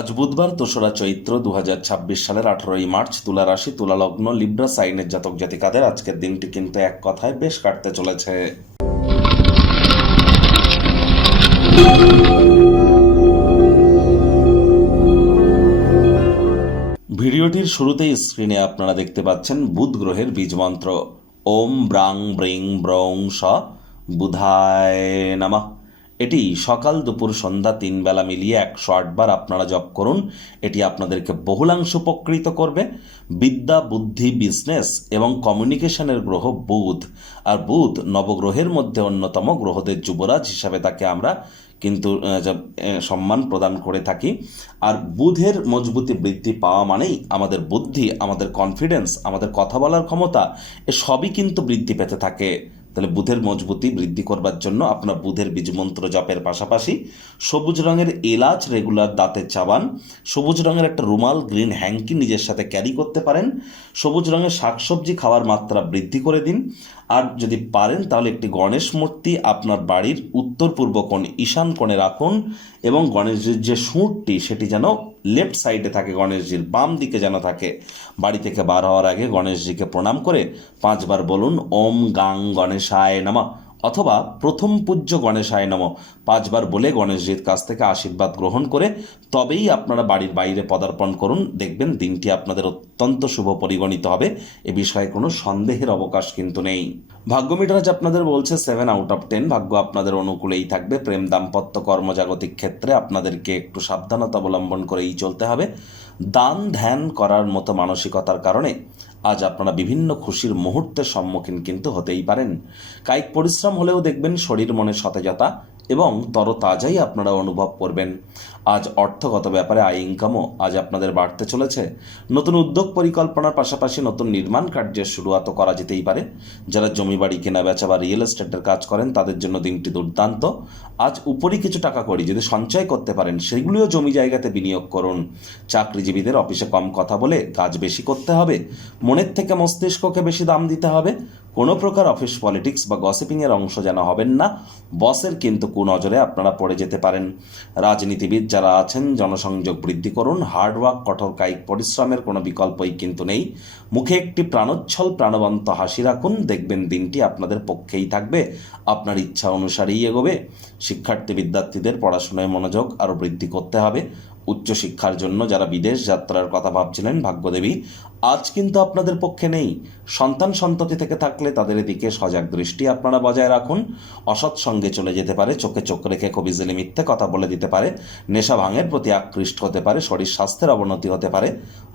আজ বুধবার ২রা চৈত্র ২০২৬ সালের ১৮ই মার্চ। তুলা রাশি, তুলা লগ্ন, লিব্রা সাইনের জাতক জাতিকাদের আজকের দিনটি কিন্তু এক কথায় বেশ কাটতে চলেছে। ভিডিওটির শুরুতেই স্ক্রিনে আপনারা দেখতে পাচ্ছেন বুধ গ্রহের বীজ মন্ত্র ওম ব্রাং ব্রিং ব্রং স বুধায় নমঃ। এটি সকাল দুপুর সন্ধ্যা ৩ বেলা মিলিয়ে ১০৮ বার আপনারা জপ করুন। এটি আপনাদেরকে বহুলাংশ উপকৃত করবে। বিদ্যা, বুদ্ধি, বিজনেস এবং কমিউনিকেশনের গ্রহ বুধ। আর বুধ নবগ্রহের মধ্যে অন্যতম, গ্রহদের যুবরাজ হিসাবে তাকে আমরা কিন্তু সম্মান প্রদান করে থাকি। আর বুধের মজবুতি বৃদ্ধি পাওয়া মানেই আমাদের বুদ্ধি, আমাদের কনফিডেন্স, আমাদের কথা বলার ক্ষমতা এ সবই কিন্তু বৃদ্ধি পেতে থাকে। তাহলে বুধের মজবুতি বৃদ্ধি করবার জন্য আপনার বুধের বীজমন্ত্র জপের পাশাপাশি সবুজ রঙের এলাচ রেগুলার দাঁতে চাবান, সবুজ রঙের একটা রুমাল, গ্রিন হ্যাঙ্কি নিজের সাথে ক্যারি করতে পারেন, সবুজ রঙের শাকসবজি খাওয়ার মাত্রা বৃদ্ধি করে দিন। আর যদি পারেন তাহলে একটি গণেশ মূর্তি আপনার বাড়ির উত্তর পূর্ব কোণ, ঈশান কোণে রাখুন এবং গণেশজির যে সুঁড়টি সেটি যেন লেফট সাইডে থাকে, গণেশজির বাম দিকে যেন থাকে। বাড়ি থেকে বার হওয়ার আগে গণেশজিকে প্রণাম করে ৫ বার বলুন ওম গাং গণেশায় নমঃ, অথবা প্রথম পূজ্য গণেশায় নমঃ ৫ বার বলে গণেশজির কাছ থেকে আশীর্বাদ গ্রহণ করে তবেই আপনারা বাড়ির বাইরে পদার্পণ করুন। দেখবেন দিনটি আপনাদের অত্যন্ত শুভ পরিগণিত হবে, এ বিষয়ে কোনো সন্দেহের অবকাশ কিন্তু নেই। ভাগ্য মিটার আপনাদের বলছে 7/10, ভাগ্য আপনাদের অনুকূলেই থাকবে। প্রেম, দাম্পত্য, কর্মজাগতিক ক্ষেত্রে আপনাদেরকে একটু সাবধানতা অবলম্বন করেই চলতে হবে। দান ধ্যান করার মতো মানসিকতার কারণে আজ আপনারা বিভিন্ন খুশির মুহূর্তের সম্মুখীন কিন্তু হতেই পারেন। কায়িক পরিশ্রম হলেও দেখবেন শরীর মনে সতেজতা এবং তরতাজাই আপনারা অনুভব করবেন। আজ অর্থগত ব্যাপারে আয় ইনকামও আজ আপনাদের বাড়তে চলেছে। নতুন উদ্যোগ পরিকল্পনার পাশাপাশি নতুন নির্মাণ কার্যের শুরুয়াতও করা যেতেই পারে। যারা জমি বাড়ি কেনা বেচা বা রিয়েল এস্টেটের কাজ করেন তাদের জন্য দিনটি দুর্দান্ত। আজ উপরই কিছু টাকা করি যদি সঞ্চয় করতে পারেন সেগুলিও জমি জায়গাতে বিনিয়োগ করুন। চাকরিজীবীদের অফিসে কম কথা বলে কাজ বেশি করতে হবে, মনের থেকে মস্তিষ্ককে বেশি দাম দিতে হবে। কোনো প্রকার অফিস পলিটিক্স বা গসিপিংয়ের অংশ যেন হবেন না, বসের কিন্তু কুনজরে আপনারা পড়ে যেতে পারেন। রাজনীতিবিদ যারা আছেন জনসংযোগ বৃদ্ধি করুন। হার্ডওয়ার্ক, কঠোর কায়িক পরিশ্রমের কোনো বিকল্পই কিন্তু নেই। মুখে একটি প্রাণোচ্ছল প্রাণবন্ত হাসি রাখুন, দেখবেন দিনটি আপনাদের পক্ষেই থাকবে, আপনার ইচ্ছা অনুসারেই এগোবে। শিক্ষার্থী বিদ্যার্থীদের পড়াশোনায় মনোযোগ আরও বৃদ্ধি করতে হবে। উচ্চশিক্ষার জন্য যারা বিদেশ যাত্রার কথা ভাবছিলেন ভাগ্যদেবী আজ কিন্তু আপনাদের পক্ষে নেই। সন্তান সন্ততি থেকে থাকলে তাদের দিকে সজাগ দৃষ্টি আপনারা বজায় রাখুন। অসৎ সঙ্গে চলে যেতে পারে, চোখে চোখ রেখে কবিজলি মিথ্যে কথা বলে দিতে পারে, নেশা ভাঙের প্রতি আকৃষ্ট হতে পারে, শরীর স্বাস্থ্যের অবনতি হতে পারে।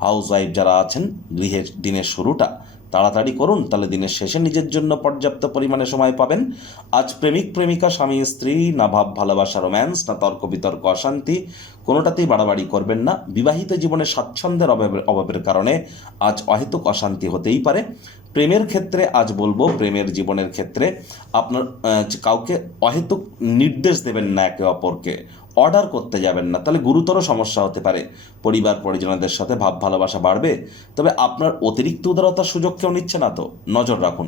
হাউস ওয়াইফ যারা আছেন গৃহের দিনের শুরুটা তাড়াতাড়ি করুন, তাহলে দিনের শেষে নিজের জন্য পর্যাপ্ত পরিমাণে সময় পাবেন। আজ প্রেমিক প্রেমিকা, স্বামী স্ত্রী, না ভাব ভালোবাসা রোম্যান্স, না তর্ক বিতর্ক অশান্তি, কোনোটাতেই বাড়াবাড়ি করবেন না। বিবাহিত জীবনে স্বাচ্ছন্দ্যের অভাবের কারণে আজ অহেতুক অশান্তি হতেই পারে। প্রেমের ক্ষেত্রে আজ বলবো, প্রেমের জীবনের ক্ষেত্রে আপনার কাউকে অহেতুক নির্দেশ দেবেন না, একে অপরকে অর্ডার করতে যাবেন না, তাহলে গুরুতর সমস্যা হতে পারে। পরিবার পরিজনদের সাথে ভাব ভালোবাসা বাড়বে, তবে আপনার অতিরিক্ত উদারতার সুযোগ কেউ নিচ্ছে না, তো নজর রাখুন।